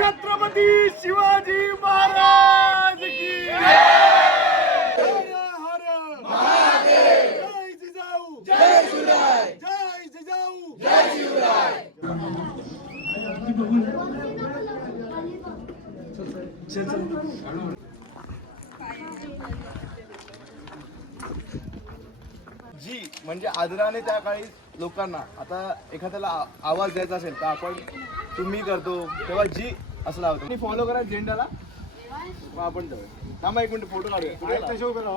छत्रपती शिवाजी महाराज की जी म्हणजे आदराने त्या काळी लोकांना आता एखाद्याला आवाज द्यायचा असेल तर आपण तुम्ही करतो. तेव्हा जी असं लावतो. आणि फॉलो करा झेंडाला मग आपण जाऊया. थांबा एक मिनिट फोटो काढूया. शो करा.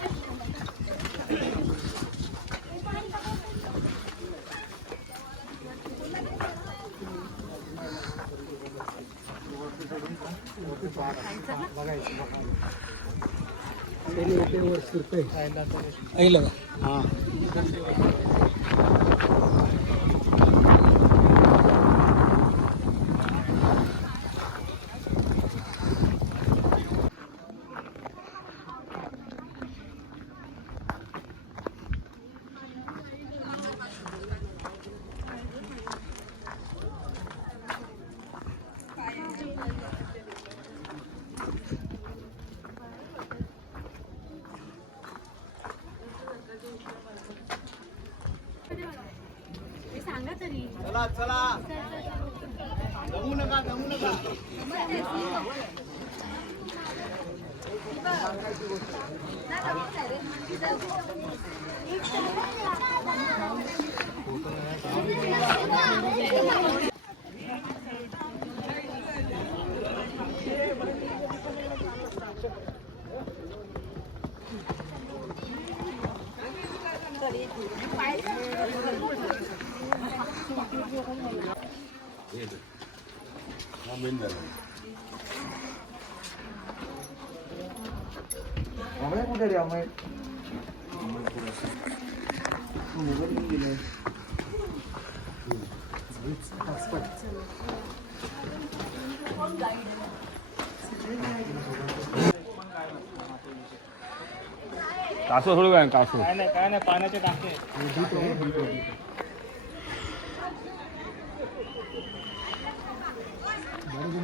जानो. हे. चला चला दमू नका दमू नका अमय कुठे रे अमय थोडं काय कासव. काय नाही काय नाही पाण्याचे टाके.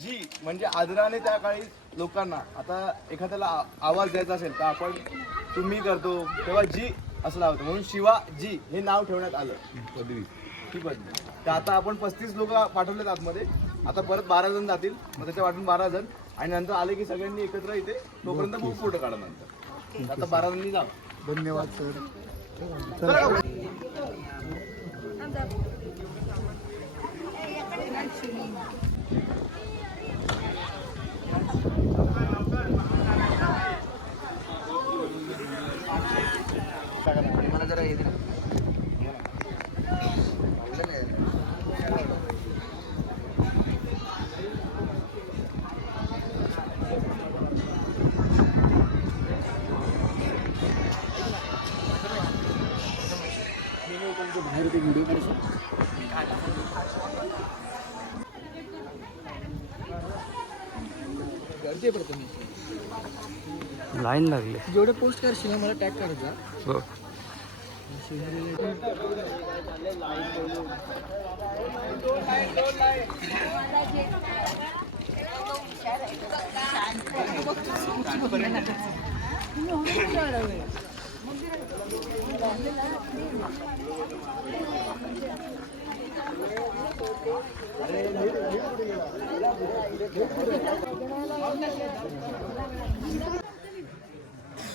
जी म्हणजे आदराने त्या काळी लोकांना आता एखाद्याला आवाज द्यायचा असेल तर आपण तुम्ही करतो तेव्हा जी असं लावतो. म्हणून शिवा जी हे नाव ठेवण्यात आलं. पदवी. ही पदवी. तर आता आपण पस्तीस लोक पाठवलेत आतमध्ये. आता परत बारा जण जातील. मग त्याच्या वाटून बारा जण. आणि नंतर आले की सगळ्यांनी एकत्र इथे तोपर्यंत खूप फोटो काढा नंतर. आता बारा जणांनी जा धन्यवाद सर. फाईन लागले. जेवढे पोस्ट करशील मला टॅग करायचा हो.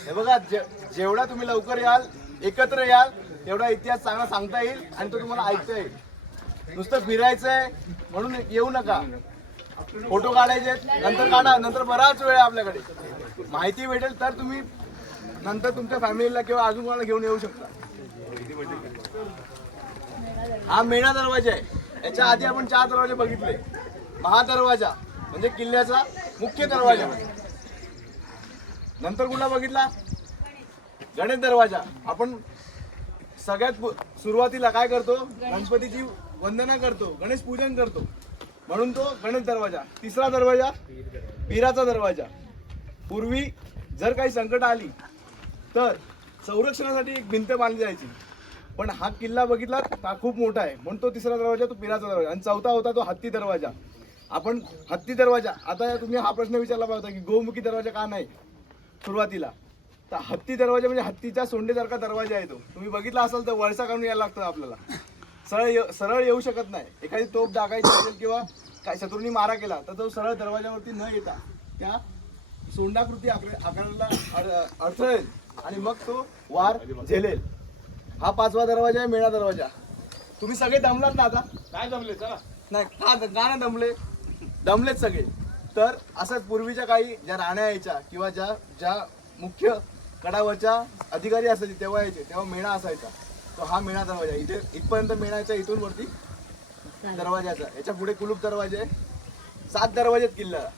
हे बघा जे- जेवढा तुम्ही लवकर याल एकत्र याल तेवढा इतिहास चांगला सांगता येईल आणि तो तुम्हाला ऐकता येईल. नुसतं फिरायचंय म्हणून येऊ नका. फोटो काढायचे नंतर काढा नंतर बराच वेळ आहे आपल्याकडे. माहिती भेटेल तर तुम्ही नंतर तुमच्या फॅमिलीला किंवा अजून कोणाला घेऊन येऊ शकता. हा मेणा दरवाजा आहे. याच्या आधी आपण चार दरवाजे बघितले. महादरवाजा म्हणजे किल्ल्याचा मुख्य दरवाजा. नंतर कुठला बघितला? गणेश दरवाजा. आपण सगळ्यात सुरुवातीला काय करतो? गणपतीची वंदना करतो. गणेश पूजन करतो. म्हणून तो गणेश दरवाजा. तिसरा दरवाजा वीराचा दरवाजा. पूर्वी जर काही संकट आली तर संरक्षणासाठी एक भिंत बांधली जायची. पण हा किल्ला बघितला हा खूप मोठा आहे. म्हणून तो तिसरा दरवाजा तो पिराचा दरवाजा. आणि चौथा होता तो हत्ती दरवाजा. आपण हत्ती दरवाजा. आता तुम्ही हा प्रश्न विचारला पाहिजे की गोमुखी दरवाजा का नाही? सुरुवातीला. तर हत्ती दरवाजा म्हणजे हत्तीच्या सोंडेसारखा दरवाजा आहे तो. तुम्ही बघितला असाल तर वळसा काढून यायला लागतं आपल्याला. सरळ येऊ- सरळ येऊ शकत नाही. एखादी तोप डागायची असेल किंवा काय शत्रूंनी मारा केला तर तो सरळ दरवाजावरती न येता त्या सोंडाकृती आकार- आकाराला अड- अडथळेल आणि मग तो वार झेलेल. हा पाचवा दरवाजा आहे मेणा दरवाजा. तुम्ही सगळे दमलात ना आता? काय जमले चला. नाही का दमले. दमलेच सगळे. तर असंच पूर्वीच्या काही ज्या राण्या यायच्या किंवा ज्या ज्या मुख्य कडावरच्या अधिकारी असायचे तेव्हा यायचे तेव्हा मेणा असायचा. तो हा मेणा दरवाजा. इथे इथपर्यंत मेणाच्या इथून वरती दरवाजाचा. याच्यापुढे कुलूप दरवाजे आहे. सात दरवाजे आहेत किल्ल्याला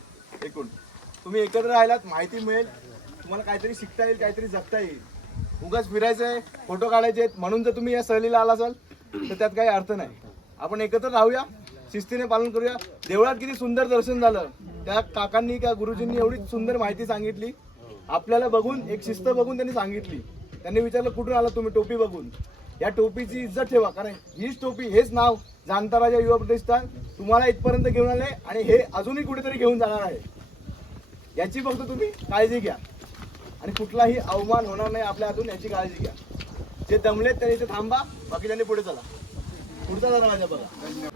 एकूण. तुम्ही एकत्र राहिलात माहिती मिळेल. तुम्हाला काहीतरी शिकता येईल काहीतरी जगता येईल. उगाच फिरायचं आहे फोटो काढायचे आहेत म्हणून जर तुम्ही या सहलीला आला असाल तर त्यात काही अर्थ नाही. आपण एकत्र राहूया. शिस्तीने पालन करूया. देवळात किती सुंदर दर्शन झालं. त्या काकांनी का गुरुजींनी एवढी सुंदर माहिती सांगितली. आपल्याला बघून एक शिस्त बघून त्यांनी सांगितली. त्यांनी विचारलं कुठून आला तुम्ही टोपी बघून? या टोपीची इज्जत ठेवा कारण हीच टोपी हेच नाव जाणता राजा युवा प्रतिष्ठान तुम्हाला इथपर्यंत घेऊन आले आणि हे अजूनही कुठेतरी घेऊन जाणार आहे. याची फक्त तुम्ही काळजी घ्या. आणि कुठलाही अवमान होणार नाही आपल्या हातून याची काळजी घ्या. जे दमलेत त्यांनी इथे थांबा बाकी त्यांनी पुढे चला. पुढचा दरवाजा बघा.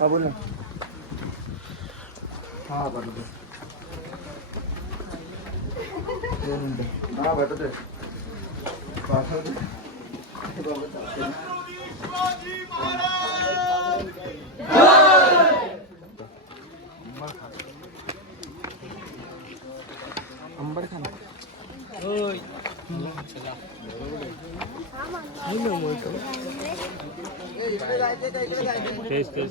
हा बोल ना हा बरोबर दोन मिनिटं हा भेटत तेच तेच.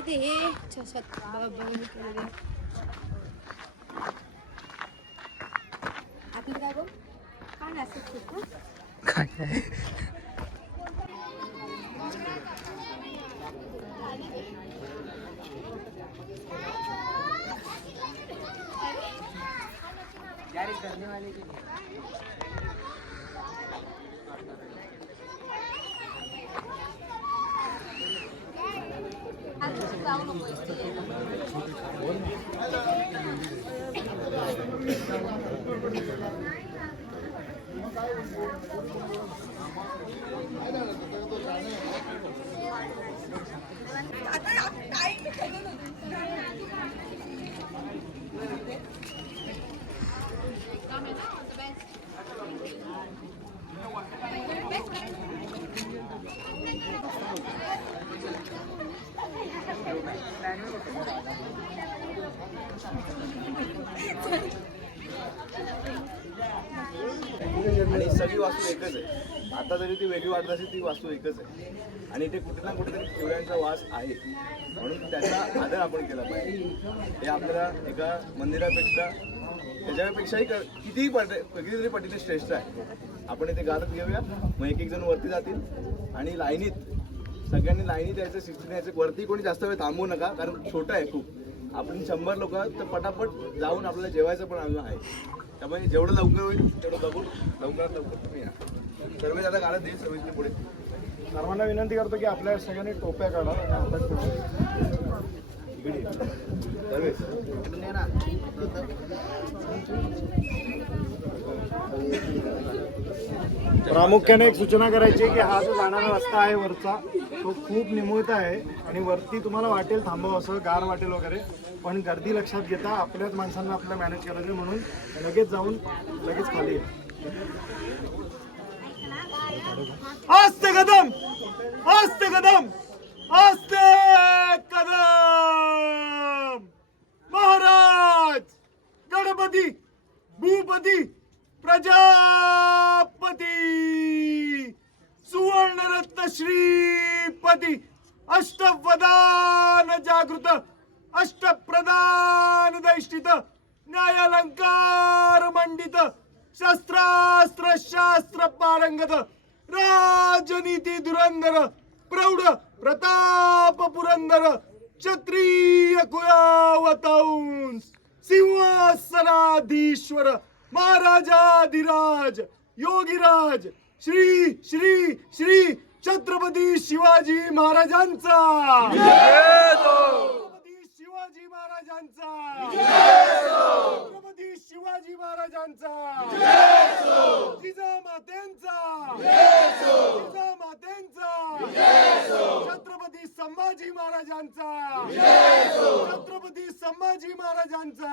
ते हे छत बघा बघा केलेले. आतमध्ये काय गो काय नाही असं खूप ना काय आहे जाऊ नको आणि सगळी वास्तू एकच आहे. आता जरी ती वेगळी वाटत असेल ती वास्तू एकच आहे. आणि ते कुठे ना कुठेतरी शिवरायांचा वास आहे. म्हणून त्याचा आदर आपण केला पाहिजे. हे आपल्याला एका मंदिरापेक्षा त्याच्यापेक्षाही क- कितीही पट कितीतरी पटीने श्रेष्ठ आहे. आपण इथे गाणं घेऊया. मग एक एक जण वरती जातील. आणि लाईनीत सगळ्यांनी लाईनीत यायचं शिक्षण यायचं. वरती कोणी जास्त वेळ थांबवू नका कारण छोटं आहे खूप. आपण शंभर लोक तर पटापट जाऊन आपल्याला जेवायचं पण अजून आहे. त्यामुळे जेवढं लवकर होईल तेवढं बघून लवकरात लवकर तुम्ही या. सर्व आता गाणं देईल सर्व पुढे. सर्वांना विनंती करतो की आपल्या सगळ्यांनी टोप्या काढा आणि हातात ठेवा. सर्वेच प्रामुख्याने एक सूचना करायची आहे की हा जो जाणारा रस्ता आहे वरचा तो खूप निमुळता आहे आणि वरती तुम्हाला वाटेल थांबव असं गार वाटेल वगैरे. पण गर्दी लक्षात घेता आपल्याच माणसांना आपल्याला मॅनेज करायचं म्हणून लगेच जाऊन लगेच खाली आस्ते कदम! आस्ते कदम! आस्ते कदम! महाराज! गणपती! भूपती! प्रजापती! सुवर्णरत्न श्रीपती! अष्टवदान जागृत! अष्टप्रदान दैष्टित न्यायालंकार मंडित! शस्त्रास्त्र शास्त्र पारंगत! राजनीती धुरंधर! प्रौढ प्रताप पुरंदर! क्षत्रिय कुयावतंस सिंहासनाधीश्वर! महाराजाधिराज योगीराज श्री श्री श्री छत्रपती शिवाजी महाराजांचा. छत्रपती शिवाजी महाराजांचा. छत्रपती शिवाजी महाराजांचा. जिजा मातेंचा छत्रपती संभाजी महाराजांचा. छत्रपती संभाजी महाराजांचा.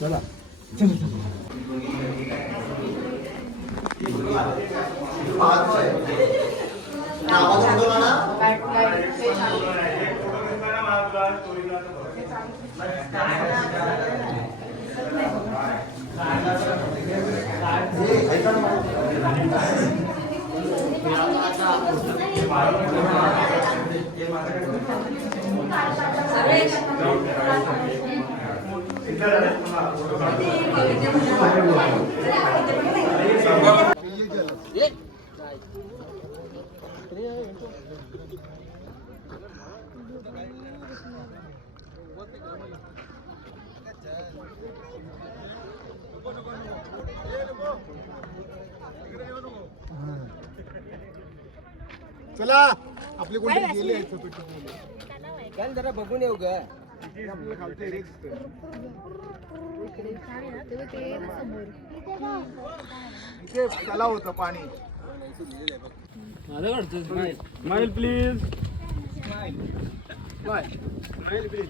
चला. आपले कोणतरी गेले आहेत चोपटी जरा बघून येऊ ग आपल्याला खालचं area दिसतंय. इथे तलाव होतं पाणी स्माइल प्लीज स्माइल प्लीज